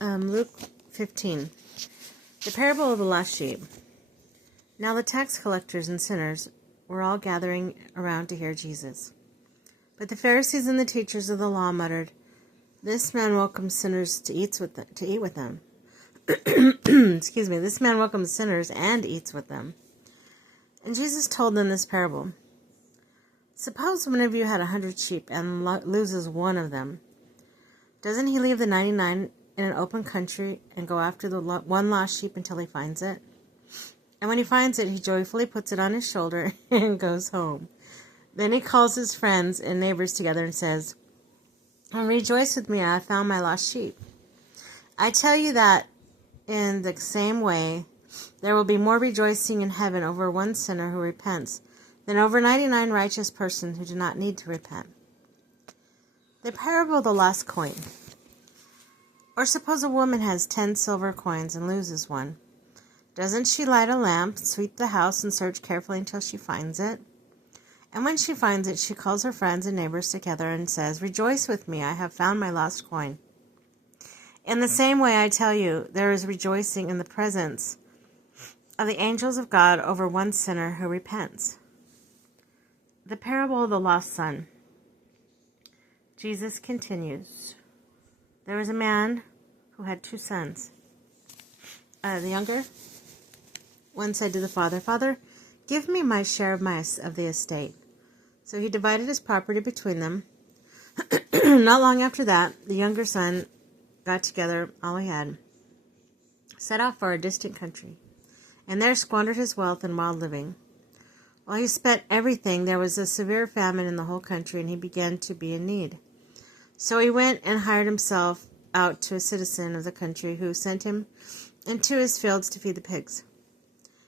Luke 15. The parable of the lost sheep. Now the tax collectors and sinners were all gathering around to hear Jesus. But the Pharisees and the teachers of the law muttered, "This man welcomes sinners to eat with them." Excuse me. This man welcomes sinners and eats with them. And Jesus told them this parable. Suppose one of you had 100 sheep and loses one of them. Doesn't he leave the 99 in an open country and go after the one lost sheep until he finds it? And when he finds it, he joyfully puts it on his shoulder and goes home. Then he calls his friends and neighbors together and says, "Rejoice with me, I have found my lost sheep." I tell you that in the same way, there will be more rejoicing in heaven over one sinner who repents than over 99 righteous persons who do not need to repent. The parable of the lost coin. Or suppose a woman has 10 silver coins and loses one. Doesn't she light a lamp, sweep the house, and search carefully until she finds it? And when she finds it, she calls her friends and neighbors together and says, "Rejoice with me, I have found my lost coin." In the same way, I tell you, there is rejoicing in the presence of the angels of God over one sinner who repents. The parable of the lost son. Jesus continues. There was a man who had 2 sons. The younger one said to the father, "Father, give me my share of the estate." So he divided his property between them. Not long after that, the younger son got together all he had, set off for a distant country, and there squandered his wealth in wild living. While he spent everything, there was a severe famine in the whole country, and he began to be in need. So he went and hired himself out to a citizen of the country who sent him into his fields to feed the pigs.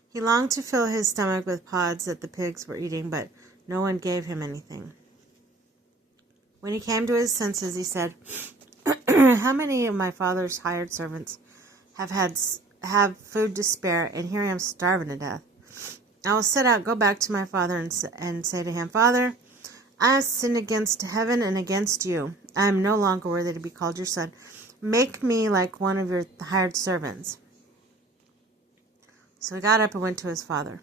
He longed to fill his stomach with pods that the pigs were eating, but no one gave him anything. When he came to his senses, he said, "How many of my father's hired servants have food to spare, and here I am starving to death? I will set out, go back to my father, and say to him, 'Father, I have sinned against heaven and against you. I am no longer worthy to be called your son. Make me like one of your hired servants.' So he got up and went to his father.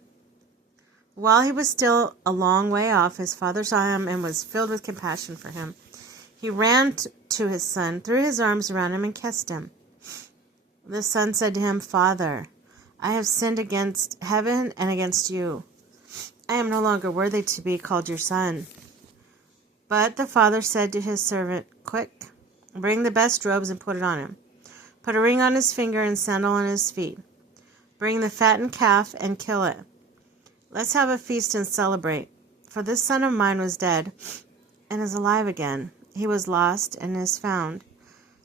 While he was still a long way off, his father saw him and was filled with compassion for him. He ran to his son, threw his arms around him, and kissed him. The son said to him, 'Father, I have sinned against heaven and against you. I am no longer worthy to be called your son.' But the father said to his servant, 'Quick, bring the best robes and put it on him. Put a ring on his finger and sandal on his feet. Bring the fattened calf and kill it. Let's have a feast and celebrate. For this son of mine was dead and is alive again. He was lost and is found.'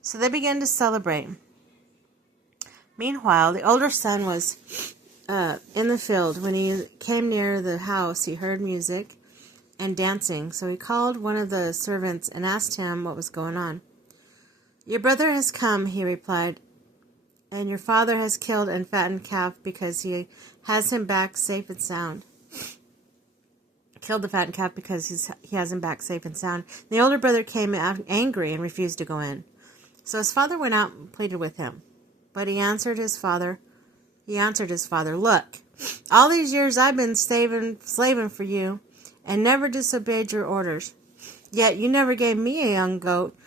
So they began to celebrate. Meanwhile, the older son was in the field. When he came near the house, he heard music and dancing. So he called one of the servants and asked him what was going on. 'Your brother has come,' he replied, 'and your father has killed and fattened calf because he has him back safe and sound.' Killed the fattened calf because he has him back safe and sound. The older brother came out angry and refused to go in. So his father went out and pleaded with him. But he answered his father, 'Look, all these years I've been slaving for you and never disobeyed your orders. Yet you never gave me a young goat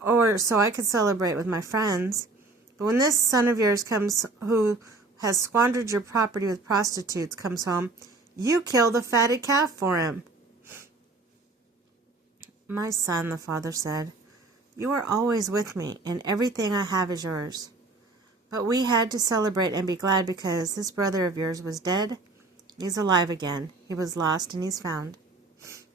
or so I could celebrate with my friends. But when this son of yours comes who has squandered your property with prostitutes comes home, you kill the fatted calf for him.' 'My son,' the father said, 'you are always with me, and everything I have is yours. But we had to celebrate and be glad because this brother of yours was dead, he's alive again. He was lost, and he's found.'